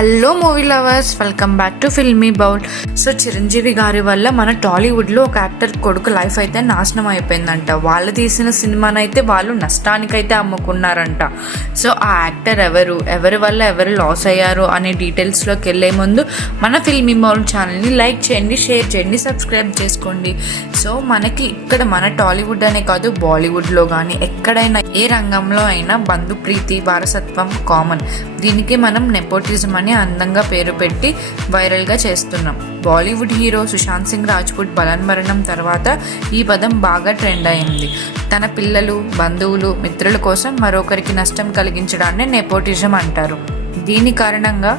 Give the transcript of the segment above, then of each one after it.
Hello movie lovers, welcome back to filmy bowl. So Chiranjeevi గారి వల్ల మన టాలీవుడ్లో ఒక యాక్టర్ కొడుకు లైఫ్ అయితే నాశనం అయిపోయిందంట. వాళ్ళు తీసిన సినిమానైతే వాళ్ళు నష్టానికైతే అమ్ముకున్నారంట. సో ఆ యాక్టర్ ఎవరి వల్ల ఎవరు లాస్ అయ్యారు అనే డీటెయిల్స్లోకి వెళ్ళే ముందు మన ఫిల్మీ బౌల్ ఛానల్ని లైక్ చేయండి, షేర్ చేయండి, సబ్స్క్రైబ్ చేసుకోండి. సో మనకి ఇక్కడ మన టాలీవుడ్ అనే కాదు, బాలీవుడ్లో కానీ ఎక్కడైనా ఏ రంగంలో అయినా బంధుప్రీతి వారసత్వం కామన్. దీనికి మనం నెపోటిజం అని అందంగా పేరు పెట్టి వైరల్గా చేస్తున్నాం. బాలీవుడ్ హీరో సుశాంత్ సింగ్ రాజ్పూట్ బలన్మరణం తర్వాత ఈ పదం బాగా ట్రెండ్ అయింది. తన పిల్లలు, బంధువులు, మిత్రుల కోసం మరొకరికి నష్టం కలిగించడాన్ని నెపోటిజం అంటారు. దీని కారణంగా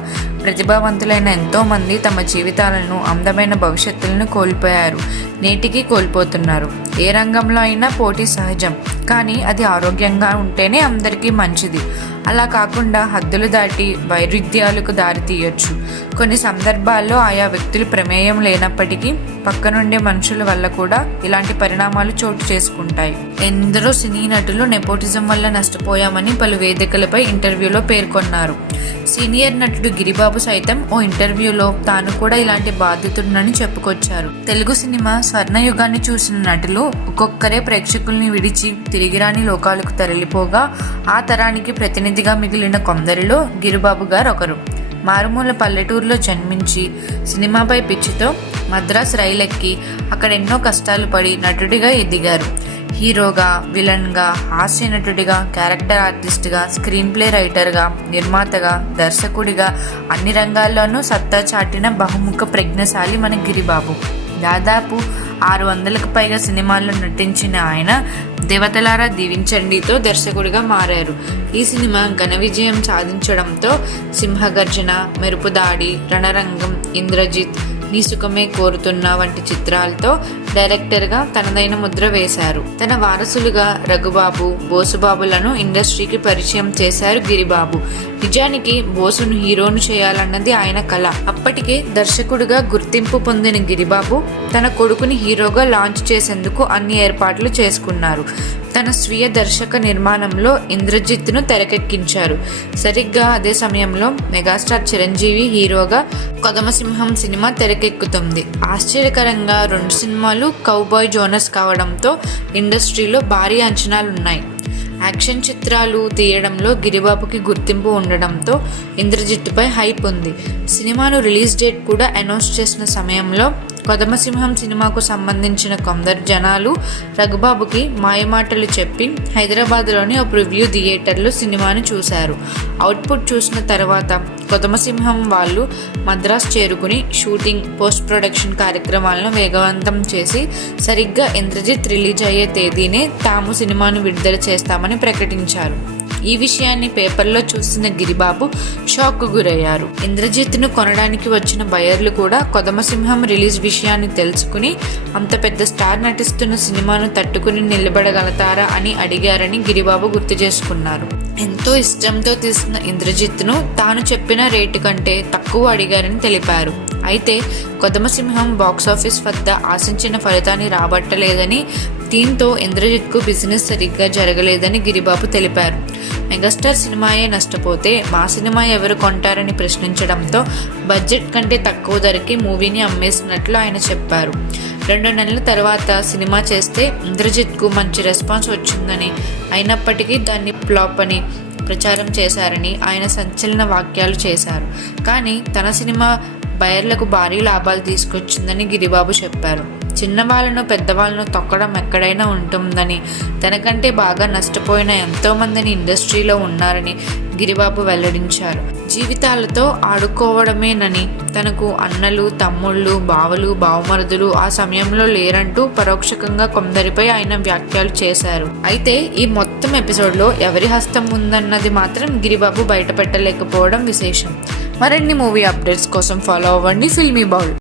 ప్రతిభావంతులైన ఎంతోమంది తమ జీవితాలను, అందమైన భవిష్యత్తులను కోల్పోయారు, నేటికి కోల్పోతున్నారు. ఏ రంగంలో అయినా పోటీ సహజం, కానీ అది ఆరోగ్యంగా ఉంటేనే అందరికీ మంచిది. అలా కాకుండా హద్దులు దాటి వైరుధ్యాలకు దారితీయొచ్చు. కొన్ని సందర్భాల్లో ఆయా వ్యక్తులు ప్రమేయం లేనప్పటికీ పక్కనుండే మనుషుల వల్ల కూడా ఇలాంటి పరిణామాలు చోటు చేసుకుంటాయి. ఎందరో సినీ నటులు నెపోటిజం వల్ల నష్టపోయామని పలు వేదికలపై ఇంటర్వ్యూలో పేర్కొన్నారు. సీనియర్ నటుడు గిరిబాబు సైతం ఓ ఇంటర్వ్యూలో తాను కూడా ఇలాంటి బాధితుడినని చెప్పుకొచ్చారు. తెలుగు సినిమా స్వర్ణయుగాన్ని చూసిన నటులు ఒక్కొక్కరే ప్రేక్షకుల్ని విడిచి తిరిగిరాని లోకాలకు తరలిపోగా ఆ తరానికి ప్రతినిధిగా మిగిలిన కొందరిలో గిరిబాబు గారు ఒకరు. మారుమూల పల్లెటూరులో జన్మించి సినిమాపై పిచ్చితో మద్రాస్ రైలెక్కి అక్కడ ఎన్నో కష్టాలు పడి నటుడిగా ఎదిగారు. హీరోగా, విలన్గా, హాస్య నటుడిగా, క్యారెక్టర్ ఆర్టిస్ట్గా, స్క్రీన్ ప్లే రైటర్గా, నిర్మాతగా, దర్శకుడిగా అన్ని రంగాల్లోనూ సత్తా చాటిన బహుముఖ ప్రజ్ఞశాలి మన గిరిబాబు. దాదాపు 600కు పైగా సినిమాల్లో నటించిన ఆయన దేవతలారా దీవించండితో దర్శకుడిగా మారారు. ఈ సినిమా ఘన విజయం సాధించడంతో సింహగర్జన, మెరుపుదాడి, రణరంగం, ఇంద్రజిత్, నీ సుఖమే కోరుతున్నా వంటి చిత్రాలతో డైరెక్టర్గా తనదైన ముద్ర వేశారు. తన వారసులుగా రఘుబాబు, బోసుబాబులను ఇండస్ట్రీకి పరిచయం చేశారు గిరిబాబు. నిజానికి బోసును హీరోను చేయాలన్నది ఆయన కళ. అప్పటికే దర్శకుడిగా గుర్తింపు పొందిన గిరిబాబు తన కొడుకుని హీరోగా లాంచ్ చేసేందుకు అన్ని ఏర్పాట్లు చేసుకున్నారు. తన స్వీయ దర్శక నిర్మాణంలో ఇంద్రజిత్ను తెరకెక్కించారు. సరిగ్గా అదే సమయంలో మెగాస్టార్ చిరంజీవి హీరోగా కొదమసింహం సినిమా తెరకెక్కుతుంది. ఆశ్చర్యకరంగా 2 సినిమాలు కౌబాయ్ జోనర్స్ కావడంతో ఇండస్ట్రీలో భారీ అంచనాలున్నాయి. యాక్షన్ చిత్రాలు తీయడంలో గిరిబాబుకి గుర్తింపు ఉండడంతో ఇంద్రజిత్తుపై హైప్ ఉంది. సినిమాను రిలీజ్ డేట్ కూడా అనౌన్స్ చేసిన సమయంలో కొదమసింహం సినిమాకు సంబంధించిన కొందరు జనాలు రఘుబాబుకి మాయమాటలు చెప్పి హైదరాబాద్లోని ఒక ప్రివ్యూ థియేటర్లో సినిమాను చూశారు. అవుట్పుట్ చూసిన తర్వాత కొదమసింహం వాళ్ళు మద్రాస్ చేరుకుని షూటింగ్, పోస్ట్ ప్రొడక్షన్ కార్యక్రమాలను వేగవంతం చేసి సరిగ్గా ఇంద్రజిత్ రిలీజ్ అయ్యే తేదీనే తాము సినిమాను విడుదల చేస్తామని ప్రకటించారు. ఈ విషయాన్ని పేపర్లో చూసిన గిరిబాబు షాక్కు గురయ్యారు. ఇంద్రజిత్ను కొనడానికి వచ్చిన బయర్లు కూడా కొదమసింహం రిలీజ్ విషయాన్ని తెలుసుకుని అంత పెద్ద స్టార్ నటిస్తున్న సినిమాను తట్టుకుని నిలబడగలతారా అని అడిగారని గిరిబాబు గుర్తు చేసుకున్నారు. ఎంతో ఇష్టంతో తీసిన ఇంద్రజిత్ను తాను చెప్పిన రేటు కంటే తక్కువ అడిగారని తెలిపారు. అయితే కొదమసింహం బాక్సాఫీస్ వద్ద ఆశించిన ఫలితాన్ని రాబట్టలేదని, దీంతో ఇంద్రజిత్కు బిజినెస్ సరిగ్గా జరగలేదని గిరిబాబు తెలిపారు. మెగాస్టార్ సినిమాయే నష్టపోతే మా సినిమా ఎవరు కొంటారని ప్రశ్నించడంతో బడ్జెట్ కంటే తక్కువ ధరకి మూవీని అమ్మేసినట్లు ఆయన చెప్పారు. 2 నెలల తర్వాత సినిమా చేస్తే ఇంద్రజిత్కు మంచి రెస్పాన్స్ వచ్చిందని, అయినప్పటికీ దాన్ని ఫ్లాప్ అని ప్రచారం చేశారని ఆయన సంచలన వ్యాఖ్యలు చేశారు. కానీ తన సినిమా బయర్లకు భారీ లాభాలు తీసుకొచ్చిందని గిరిబాబు చెప్పారు. చిన్నవాళ్ళను, పెద్దవాళ్ళను తొక్కడం ఎక్కడైనా ఉంటుందని, తనకంటే బాగా నష్టపోయిన ఎంతోమందిని ఇండస్ట్రీలో ఉన్నారని గిరిబాబు వెల్లడించారు. జీవితాలతో ఆడుకోవడమేనని, తనకు అన్నలు, తమ్ముళ్ళు, బావలు, బావమరుదులు ఆ సమయంలో లేరంటూ పరోక్షకంగా కొందరిపై ఆయన వ్యాఖ్యలు చేశారు. అయితే ఈ మొత్తం ఎపిసోడ్లో ఎవరి హస్తం ఉందన్నది మాత్రం గిరిబాబు బయటపెట్టలేకపోవడం విశేషం. మరిన్ని మూవీ అప్డేట్స్ కోసం ఫాలో అవ్వండి ఫిల్మీ బౌల్.